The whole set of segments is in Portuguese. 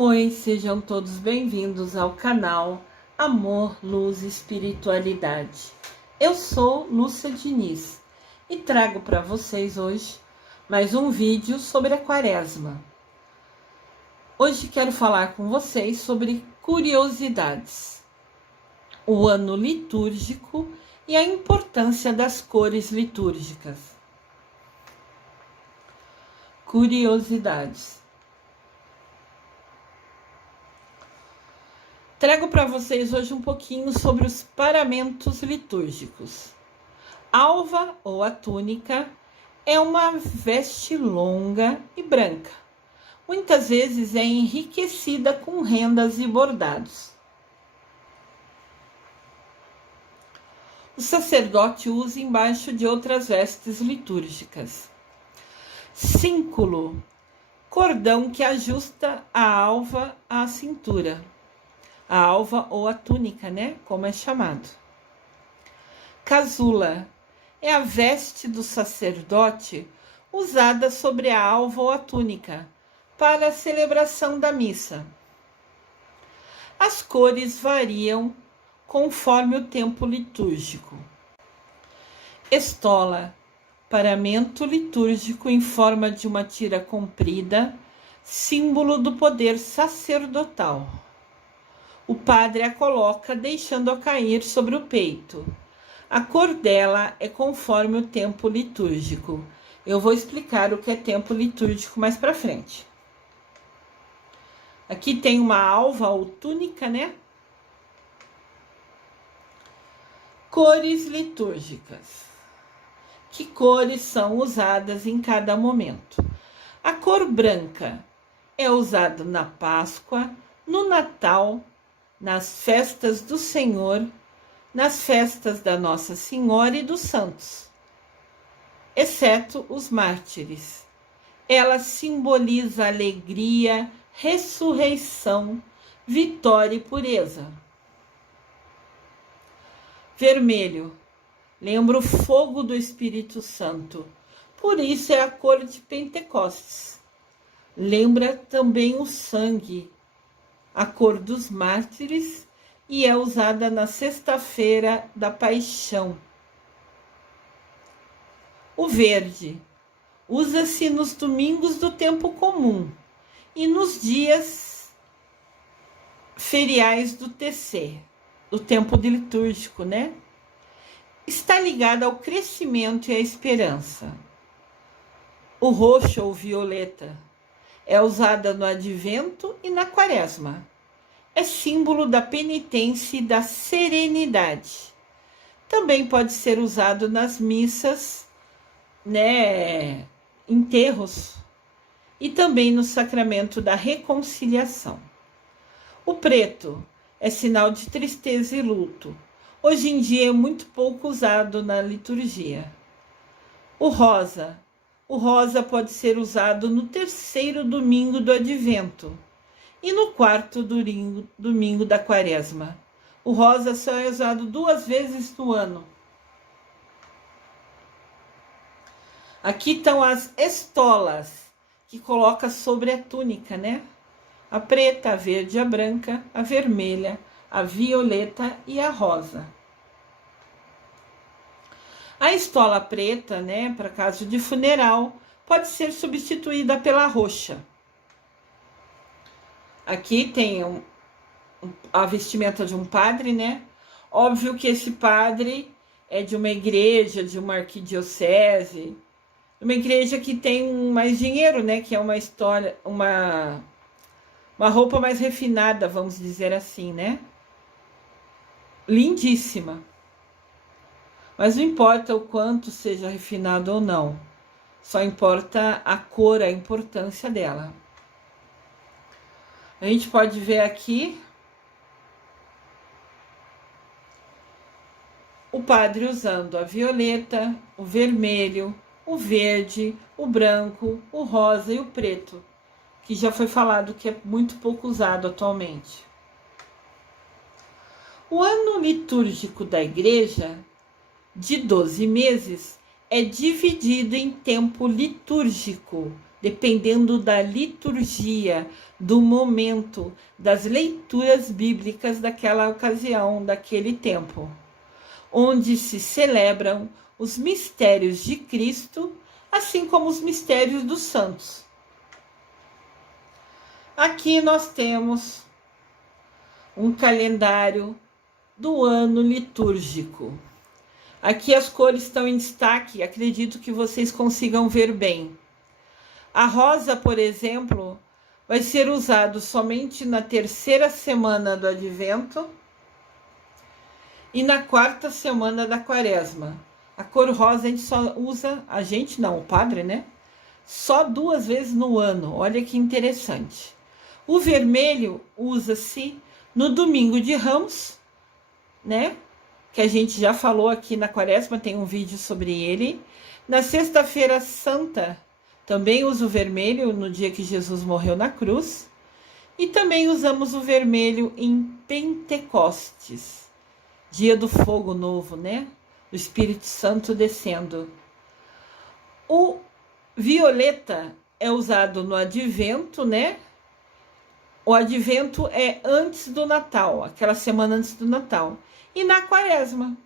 Oi, sejam todos bem-vindos ao canal Amor, Luz e Espiritualidade. Eu sou Lúcia Diniz e trago para vocês hoje mais um vídeo sobre a Quaresma. Hoje quero falar com vocês sobre curiosidades, o ano litúrgico e a importância das cores litúrgicas. Curiosidades. Trago para vocês hoje um pouquinho sobre os paramentos litúrgicos. Alva ou a túnica é uma veste longa e branca. Muitas vezes é enriquecida com rendas e bordados. O sacerdote usa embaixo de outras vestes litúrgicas. Cínculo, cordão que ajusta a alva à cintura. A alva ou a túnica, né? Como é chamado. Casula é a veste do sacerdote usada sobre a alva ou a túnica para a celebração da missa. As cores variam conforme o tempo litúrgico. Estola, paramento litúrgico em forma de uma tira comprida, símbolo do poder sacerdotal. O padre a coloca deixando-a cair sobre o peito. A cor dela é conforme o tempo litúrgico. Eu vou explicar o que é tempo litúrgico mais para frente. Aqui tem uma alva ou túnica, né? Cores litúrgicas. Que cores são usadas em cada momento? A cor branca é usada na Páscoa, no Natal, nas festas do Senhor, nas festas da Nossa Senhora e dos Santos, exceto os mártires. Ela simboliza alegria, ressurreição, vitória e pureza. Vermelho lembra o fogo do Espírito Santo, por isso é a cor de Pentecostes. Lembra também o sangue, a cor dos mártires, e é usada na sexta-feira da Paixão. O verde usa-se nos domingos do tempo comum e nos dias feriais do TC, do tempo litúrgico, né? Está ligado ao crescimento e à esperança. O roxo ou violeta é usada no Advento e na Quaresma. É símbolo da penitência e da serenidade. Também pode ser usado nas missas, né, enterros, e também no sacramento da reconciliação. O preto é sinal de tristeza e luto. Hoje em dia é muito pouco usado na liturgia. O rosa pode ser usado no terceiro domingo do Advento e no quarto domingo da Quaresma. O rosa só é usado 2 vezes no ano. Aqui estão as estolas, que coloca sobre a túnica, né? A preta, a verde, a branca, a vermelha, a violeta e a rosa. A estola preta, né, para caso de funeral, pode ser substituída pela roxa. Aqui tem a vestimenta de um padre, né? Óbvio que esse padre é de uma igreja, de uma arquidiocese, uma igreja que tem mais dinheiro, né? Que é uma história, uma roupa mais refinada, vamos dizer assim, né? Lindíssima. Mas não importa o quanto seja refinado ou não. Só importa a cor, a importância dela. A gente pode ver aqui o padre usando a violeta, o vermelho, o verde, o branco, o rosa e o preto, que já foi falado que é muito pouco usado atualmente. O ano litúrgico da igreja, de 12 meses, é dividido em tempo litúrgico, dependendo da liturgia, do momento, das leituras bíblicas daquela ocasião, daquele tempo, onde se celebram os mistérios de Cristo, assim como os mistérios dos santos. Aqui nós temos um calendário do ano litúrgico. Aqui as cores estão em destaque, acredito que vocês consigam ver bem. A rosa, por exemplo, vai ser usado somente na terceira semana do Advento e na quarta semana da Quaresma. A cor rosa a gente só usa, a gente não, o padre, né? Só 2 vezes no ano, olha que interessante. O vermelho usa-se no domingo de Ramos, né? Que a gente já falou aqui na Quaresma, tem um vídeo sobre ele. Na sexta-feira santa, também uso o vermelho no dia que Jesus morreu na cruz. E também usamos o vermelho em Pentecostes, dia do fogo novo, né? Do Espírito Santo descendo. O violeta é usado no Advento, né? O Advento é antes do Natal, aquela semana antes do Natal. E na Quaresma,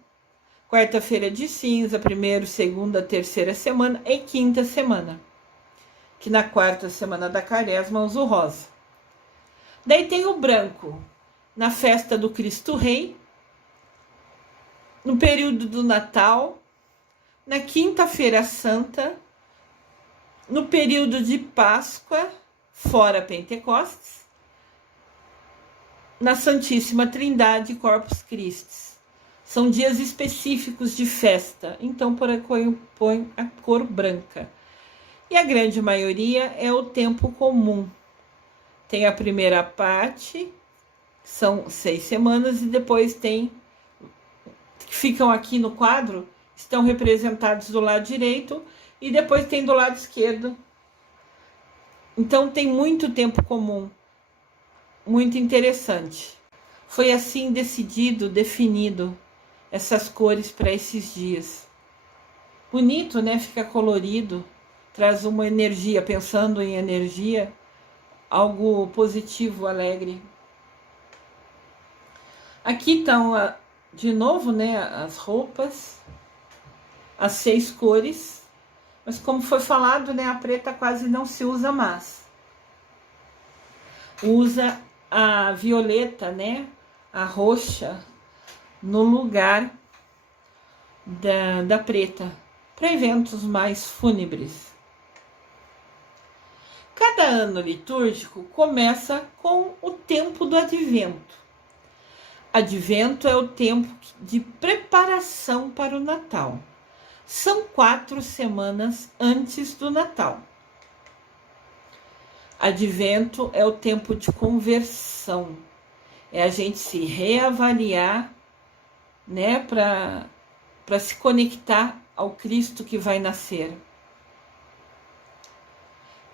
quarta-feira de cinza, primeira, segunda, terceira semana e quinta semana. Que na quarta semana da Quaresma uso rosa. Daí tem o branco, na festa do Cristo Rei, no período do Natal, na quinta-feira santa, no período de Páscoa, fora Pentecostes, na Santíssima Trindade e Corpus Christi. São dias específicos de festa, então põe a cor branca. E a grande maioria é o tempo comum. Tem a primeira parte, são 6 semanas, e depois tem, que ficam aqui no quadro, estão representados do lado direito, e depois tem do lado esquerdo. Então tem muito tempo comum. Muito interessante. Foi assim decidido, definido essas cores para esses dias. Bonito, né? Fica colorido, traz uma energia, pensando em energia, algo positivo, alegre. Aqui estão, de novo, né, as roupas, as 6 cores, mas como foi falado, né, a preta quase não se usa mais. Usa a violeta, né, a roxa, no lugar da preta, para eventos mais fúnebres. Cada ano litúrgico começa com o tempo do Advento. Advento é o tempo de preparação para o Natal. São 4 semanas antes do Natal. Advento é o tempo de conversão, é a gente se reavaliar, né, para se conectar ao Cristo que vai nascer.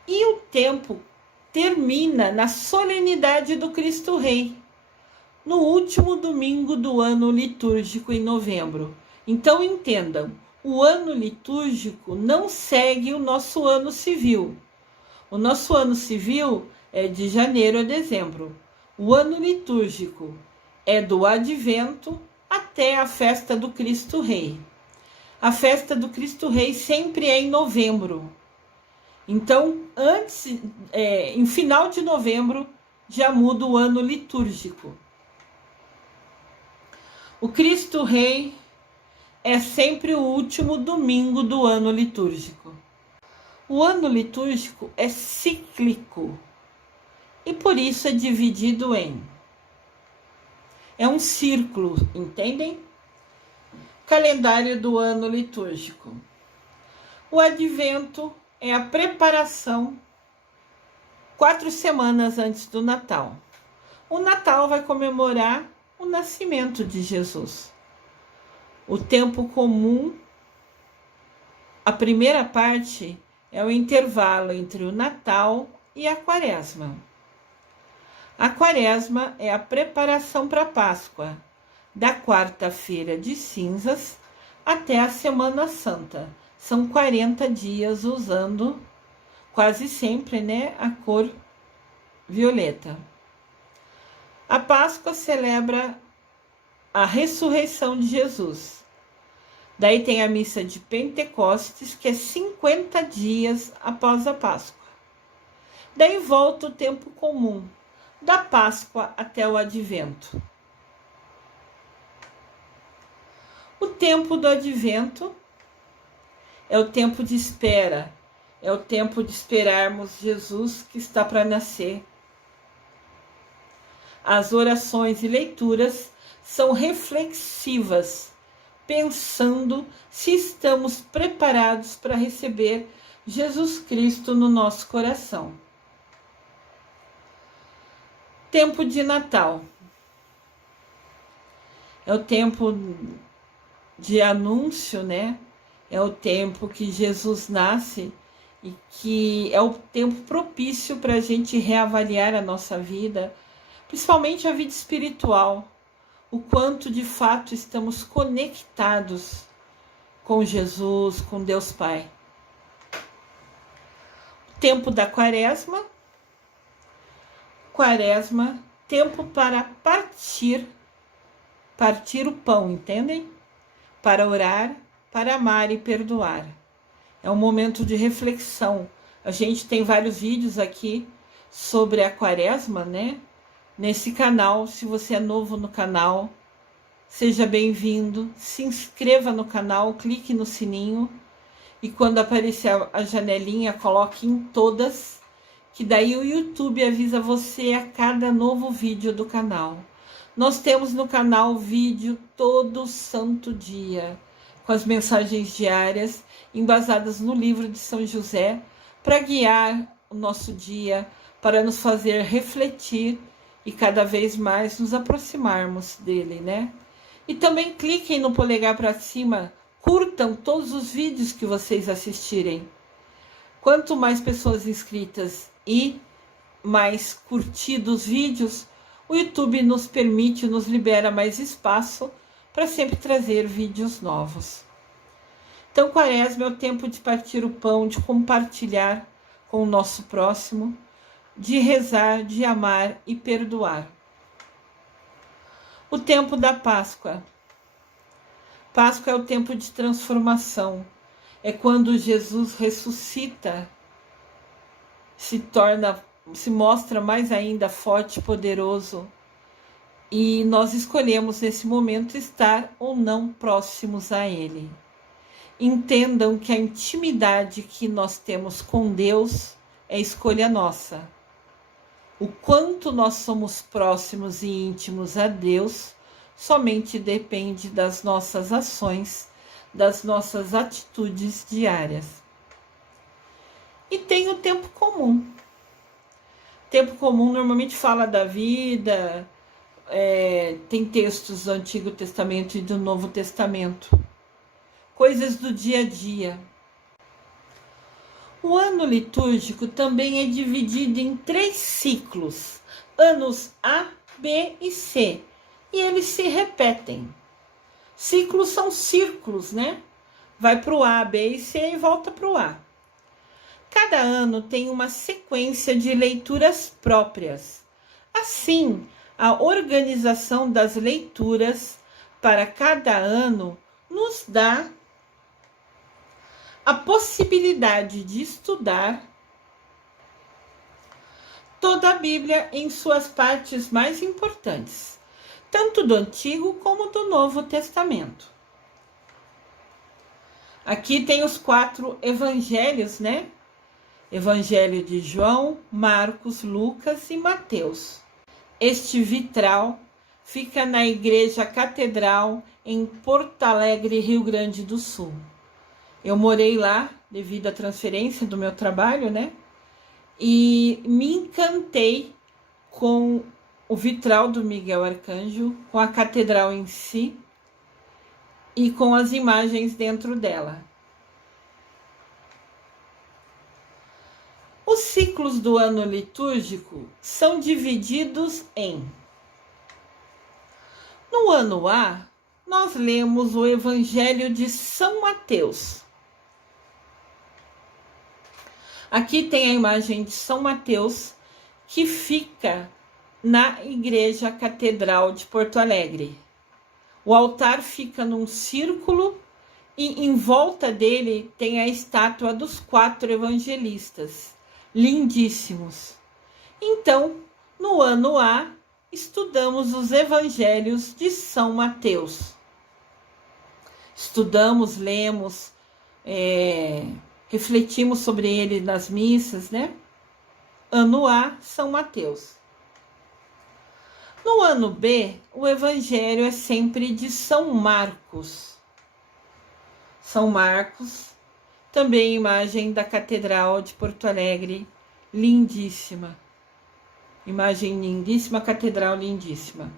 E o tempo termina na solenidade do Cristo Rei, no último domingo do ano litúrgico em novembro. Então entendam, o ano litúrgico não segue o nosso ano civil. O nosso ano civil é de janeiro a dezembro. O ano litúrgico é do Advento até a festa do Cristo Rei. A festa do Cristo Rei sempre é em novembro. Então, em final de novembro, já muda o ano litúrgico. O Cristo Rei é sempre o último domingo do ano litúrgico. O ano litúrgico é cíclico e por isso é dividido é um círculo, entendem? Calendário do ano litúrgico. O Advento é a preparação 4 semanas antes do Natal. O Natal vai comemorar o nascimento de Jesus. O tempo comum, a primeira parte, é o intervalo entre o Natal e a Quaresma. A Quaresma é a preparação para a Páscoa, da quarta-feira de cinzas até a Semana Santa, São 40 dias usando quase sempre, né, a cor violeta. A Páscoa celebra a ressurreição de Jesus. Daí tem a missa de Pentecostes, que é 50 dias após a Páscoa. Daí volta o tempo comum, da Páscoa até o Advento. O tempo do Advento é o tempo de espera, é o tempo de esperarmos Jesus que está para nascer. As orações e leituras são reflexivas, pensando se estamos preparados para receber Jesus Cristo no nosso coração. Tempo de Natal. É o tempo de anúncio, né? É o tempo que Jesus nasce e que é o tempo propício para a gente reavaliar a nossa vida, principalmente a vida espiritual, o quanto de fato estamos conectados com Jesus, com Deus Pai. O tempo da Quaresma. Quaresma, tempo para partir o pão, entendem? Para orar, para amar e perdoar. É um momento de reflexão. A gente tem vários vídeos aqui sobre a Quaresma, né? Nesse canal, se você é novo no canal, seja bem-vindo, se inscreva no canal, clique no sininho e quando aparecer a janelinha, coloque em todas, que daí o YouTube avisa você a cada novo vídeo do canal. Nós temos no canal vídeo todo santo dia, com as mensagens diárias, embasadas no livro de São José, para guiar o nosso dia, para nos fazer refletir e cada vez mais nos aproximarmos dele, né? E também cliquem no polegar para cima, curtam todos os vídeos que vocês assistirem. Quanto mais pessoas inscritas e mais curtidos vídeos, o YouTube nos permite, nos libera mais espaço para sempre trazer vídeos novos. Então, Quaresma é o tempo de partir o pão, de compartilhar com o nosso próximo, de rezar, de amar e perdoar. O tempo da Páscoa. Páscoa é o tempo de transformação. É quando Jesus ressuscita, se mostra mais ainda forte e poderoso. E nós escolhemos nesse momento estar ou não próximos a Ele. Entendam que a intimidade que nós temos com Deus é escolha nossa. O quanto nós somos próximos e íntimos a Deus somente depende das nossas ações, das nossas atitudes diárias. E tem o tempo comum. Tempo comum normalmente fala da vida, tem textos do Antigo Testamento e do Novo Testamento. Coisas do dia a dia. O ano litúrgico também é dividido em 3 ciclos, anos A, B e C, e eles se repetem. Ciclos são círculos, né? Vai para o A, B e C e volta para o A. Cada ano tem uma sequência de leituras próprias. Assim, a organização das leituras para cada ano nos dá a possibilidade de estudar toda a Bíblia em suas partes mais importantes, tanto do Antigo como do Novo Testamento. Aqui tem os 4 evangelhos, né? Evangelho de João, Marcos, Lucas e Mateus. Este vitral fica na Igreja Catedral em Porto Alegre, Rio Grande do Sul. Eu morei lá devido à transferência do meu trabalho, né? E me encantei com o vitral do Miguel Arcanjo, com a catedral em si e com as imagens dentro dela. Os ciclos do ano litúrgico são divididos em... No ano A, nós lemos o Evangelho de São Mateus. Aqui tem a imagem de São Mateus, que fica na Igreja Catedral de Porto Alegre. O altar fica num círculo e em volta dele tem a estátua dos 4 evangelistas, lindíssimos. Então, no ano A, estudamos os evangelhos de São Mateus. Estudamos, lemos, refletimos sobre ele nas missas, né? Ano A, São Mateus. No ano B, o evangelho é sempre de São Marcos. São Marcos, também imagem da Catedral de Porto Alegre, lindíssima. Imagem lindíssima, catedral lindíssima.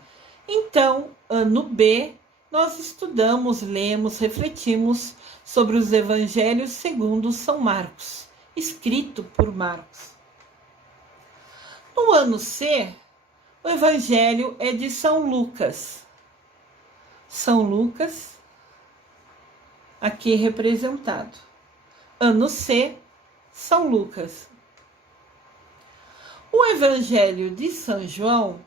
Então, ano B, nós estudamos, lemos, refletimos sobre os evangelhos segundo São Marcos, escrito por Marcos. No ano C, o evangelho é de São Lucas. São Lucas, aqui representado. Ano C, São Lucas. O evangelho de São João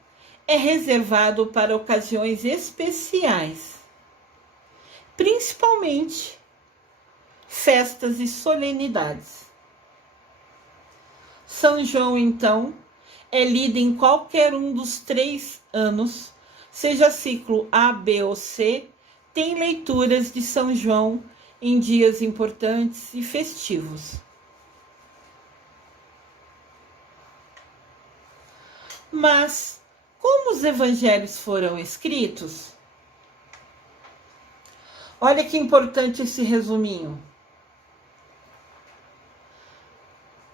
é reservado para ocasiões especiais, principalmente festas e solenidades. São João, então, é lido em qualquer um dos 3 anos, seja ciclo A, B ou C, tem leituras de São João em dias importantes e festivos. Mas, como os evangelhos foram escritos? Olha que importante esse resuminho.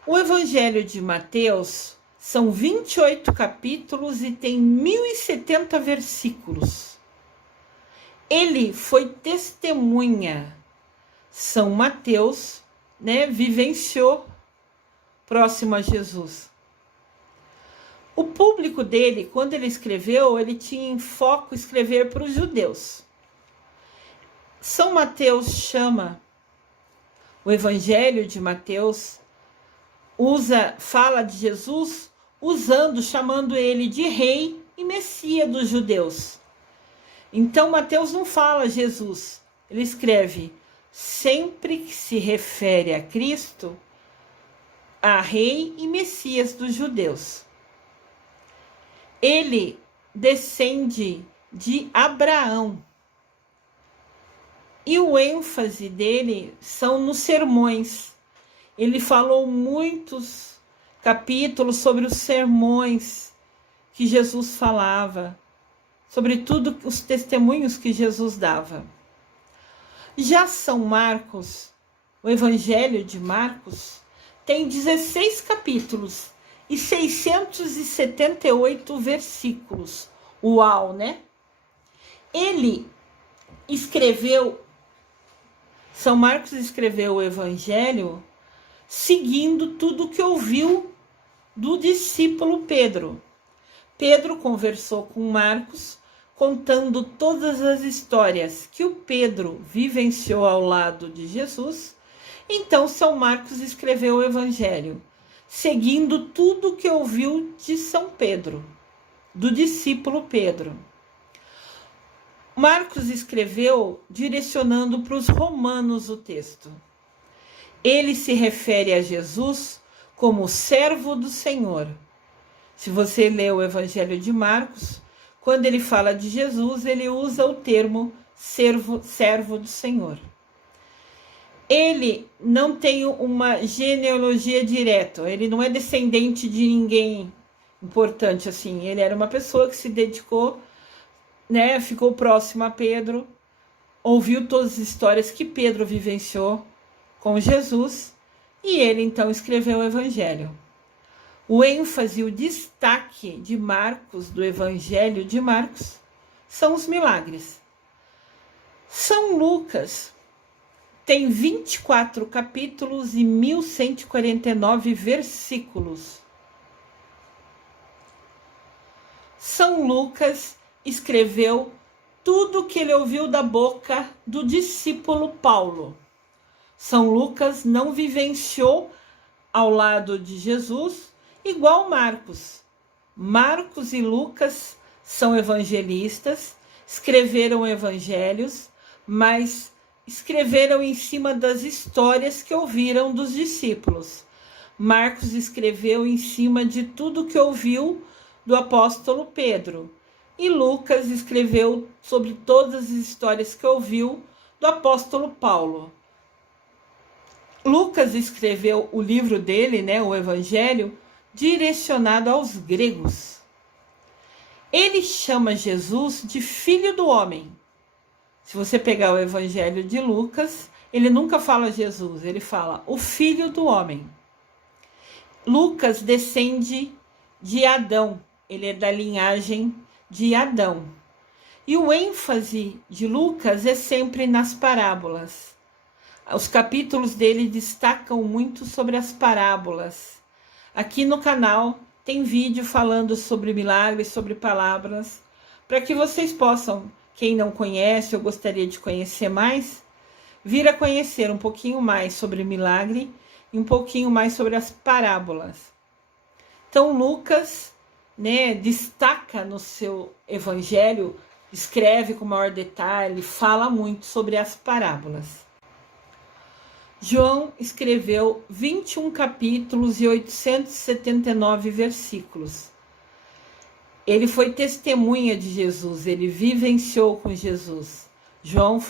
O evangelho de Mateus são 28 capítulos e tem 1070 versículos. Ele foi testemunha. São Mateus, né, vivenciou próximo a Jesus. O público dele, quando ele escreveu, ele tinha em foco escrever para os judeus. São Mateus chama o Evangelho de Mateus, fala de Jesus chamando ele de rei e Messias dos judeus. Então Mateus não fala Jesus, ele escreve sempre que se refere a Cristo, a rei e Messias dos judeus. Ele descende de Abraão. E o ênfase dele são nos sermões. Ele falou muitos capítulos sobre os sermões que Jesus falava, sobre tudo os testemunhos que Jesus dava. Já São Marcos, o Evangelho de Marcos, tem 16 capítulos e 678 versículos. Uau, né? São Marcos escreveu o Evangelho seguindo tudo que ouviu do discípulo Pedro. Pedro conversou com Marcos, contando todas as histórias que o Pedro vivenciou ao lado de Jesus. Então, São Marcos escreveu o Evangelho, seguindo tudo que ouviu de São Pedro, do discípulo Pedro. Marcos escreveu direcionando para os romanos o texto. Ele se refere a Jesus como servo do Senhor. Se você lê o Evangelho de Marcos, quando ele fala de Jesus, ele usa o termo servo do Senhor. Ele não tem uma genealogia direta, ele não é descendente de ninguém importante assim. Ele era uma pessoa que se dedicou, né, ficou próximo a Pedro, ouviu todas as histórias que Pedro vivenciou com Jesus e ele então escreveu o Evangelho. O ênfase, o destaque de Marcos, do Evangelho de Marcos, são os milagres. São Lucas tem 24 capítulos e 1149 versículos. São Lucas escreveu tudo o que ele ouviu da boca do discípulo Paulo. São Lucas não vivenciou ao lado de Jesus, igual Marcos. Marcos e Lucas são evangelistas, escreveram evangelhos, mas escreveram em cima das histórias que ouviram dos discípulos. Marcos escreveu em cima de tudo que ouviu do apóstolo Pedro. E Lucas escreveu sobre todas as histórias que ouviu do apóstolo Paulo. Lucas escreveu o livro dele, o Evangelho, direcionado aos gregos. Ele chama Jesus de Filho do Homem. Se você pegar o Evangelho de Lucas, ele nunca fala Jesus, ele fala o Filho do Homem. Lucas descende de Adão, ele é da linhagem de Adão. E o ênfase de Lucas é sempre nas parábolas. Os capítulos dele destacam muito sobre as parábolas. Aqui no canal tem vídeo falando sobre milagres, sobre palavras, para que vocês possam, quem não conhece ou gostaria de conhecer mais, vir a conhecer um pouquinho mais sobre milagre e um pouquinho mais sobre as parábolas. Então Lucas, destaca no seu evangelho, escreve com maior detalhe, fala muito sobre as parábolas. João escreveu 21 capítulos e 879 versículos. Ele foi testemunha de Jesus, ele vivenciou com Jesus. João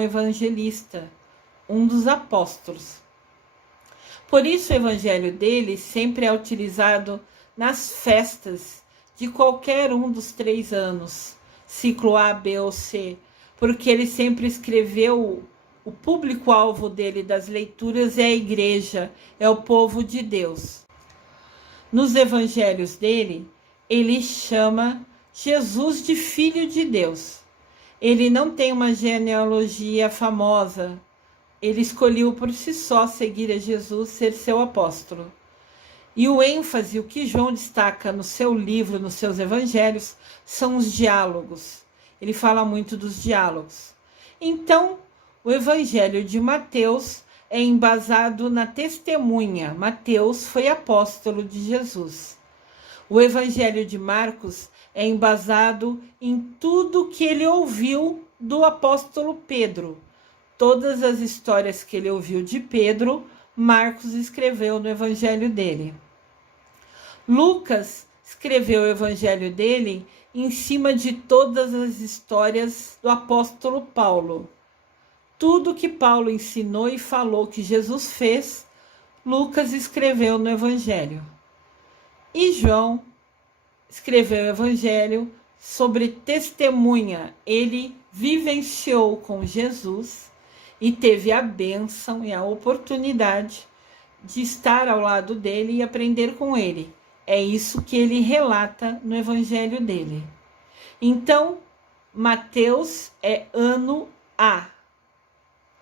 evangelista, um dos apóstolos. Por isso o evangelho dele sempre é utilizado nas festas de qualquer um dos 3 anos, ciclo A, B ou C, porque ele sempre escreveu, o público-alvo dele das leituras é a igreja, é o povo de Deus. Nos evangelhos dele, ele chama Jesus de Filho de Deus. Ele não tem uma genealogia famosa, ele escolheu por si só seguir a Jesus, ser seu apóstolo. E o ênfase, o que João destaca no seu livro, nos seus evangelhos, são os diálogos. Ele fala muito dos diálogos. Então, o evangelho de Mateus é embasado na testemunha. Mateus foi apóstolo de Jesus. O evangelho de Marcos é embasado em tudo que ele ouviu do apóstolo Pedro. Todas as histórias que ele ouviu de Pedro, Marcos escreveu no evangelho dele. Lucas escreveu o evangelho dele em cima de todas as histórias do apóstolo Paulo. Tudo que Paulo ensinou e falou que Jesus fez, Lucas escreveu no evangelho. E João escreveu o evangelho sobre testemunha. Ele vivenciou com Jesus e teve a bênção e a oportunidade de estar ao lado dele e aprender com ele. É isso que ele relata no evangelho dele. Então, Mateus é ano A,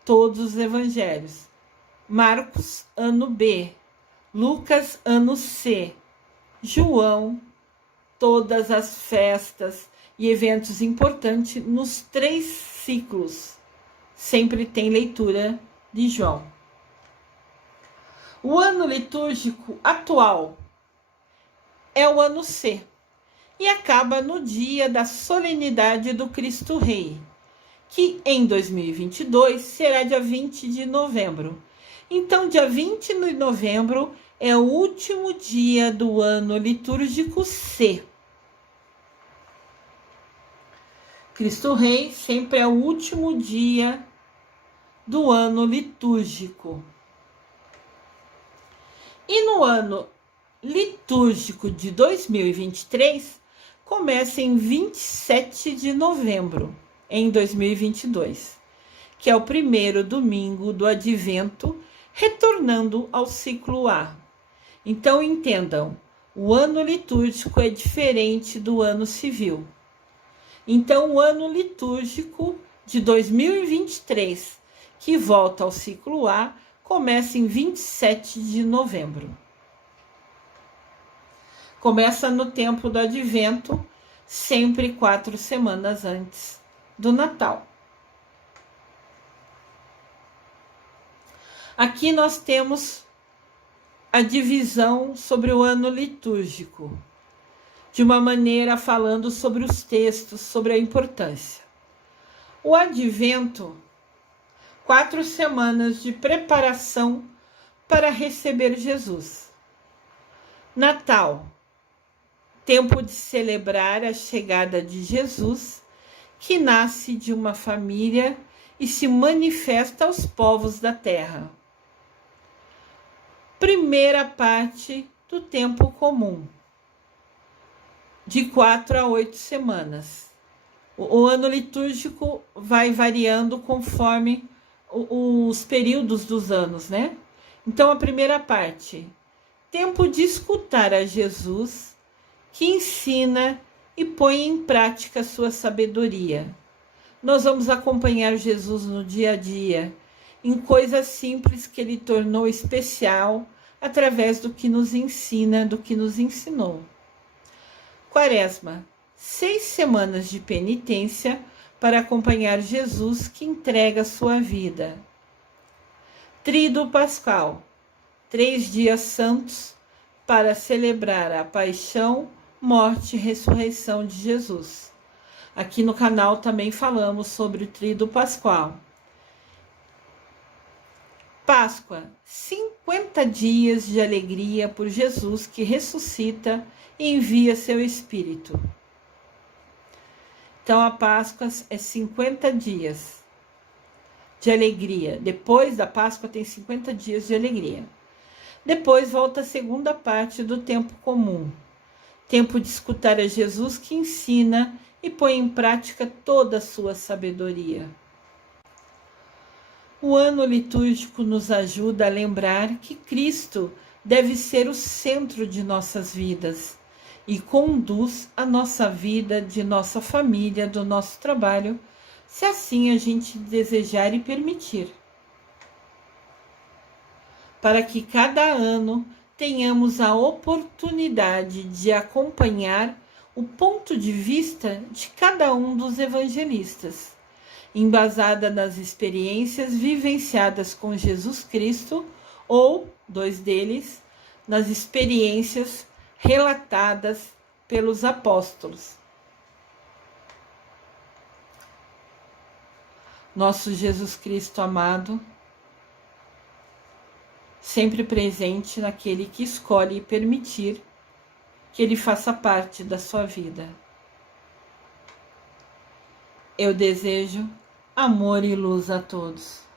todos os evangelhos. Marcos, ano B. Lucas, ano C. João, todas as festas e eventos importantes nos 3 ciclos. Sempre tem leitura de João. O ano litúrgico atual é o ano C e acaba no dia da solenidade do Cristo Rei, que em 2022 será dia 20 de novembro. Então, dia 20 de novembro é o último dia do ano litúrgico C. Cristo Rei sempre é o último dia do ano litúrgico. E no ano litúrgico de 2023, começa em 27 de novembro, em 2022, que é o primeiro domingo do Advento, retornando ao ciclo A. Então, entendam, o ano litúrgico é diferente do ano civil. Então, o ano litúrgico de 2023, que volta ao ciclo A, começa em 27 de novembro. Começa no tempo do Advento, sempre 4 semanas antes do Natal. Aqui nós temos a divisão sobre o ano litúrgico, de uma maneira falando sobre os textos, sobre a importância. O Advento, 4 semanas de preparação para receber Jesus. Natal, tempo de celebrar a chegada de Jesus, que nasce de uma família e se manifesta aos povos da terra. Primeira parte do tempo comum, de 4 a 8 semanas. O ano litúrgico vai variando conforme os períodos dos anos, né? Então, a primeira parte, tempo de escutar a Jesus, que ensina e põe em prática sua sabedoria. Nós vamos acompanhar Jesus no dia a dia, em coisas simples que ele tornou especial, através do que nos ensina, do que nos ensinou. Quaresma, 6 semanas de penitência para acompanhar Jesus que entrega sua vida. Tríduo Pascal, 3 dias santos para celebrar a paixão, morte e ressurreição de Jesus. Aqui no canal também falamos sobre o Tríduo Pascal. Páscoa, 50 dias de alegria por Jesus que ressuscita e envia seu Espírito. Então, a Páscoa é 50 dias de alegria. Depois da Páscoa tem 50 dias de alegria. Depois volta a segunda parte do tempo comum. Tempo de escutar a Jesus que ensina e põe em prática toda a sua sabedoria. O ano litúrgico nos ajuda a lembrar que Cristo deve ser o centro de nossas vidas e conduz a nossa vida, de nossa família, do nosso trabalho, se assim a gente desejar e permitir. Para que cada ano tenhamos a oportunidade de acompanhar o ponto de vista de cada um dos evangelistas, embasada nas experiências vivenciadas com Jesus Cristo, ou, 2 deles, nas experiências relatadas pelos apóstolos. Nosso Jesus Cristo amado, sempre presente naquele que escolhe permitir que ele faça parte da sua vida. Eu desejo amor e luz a todos.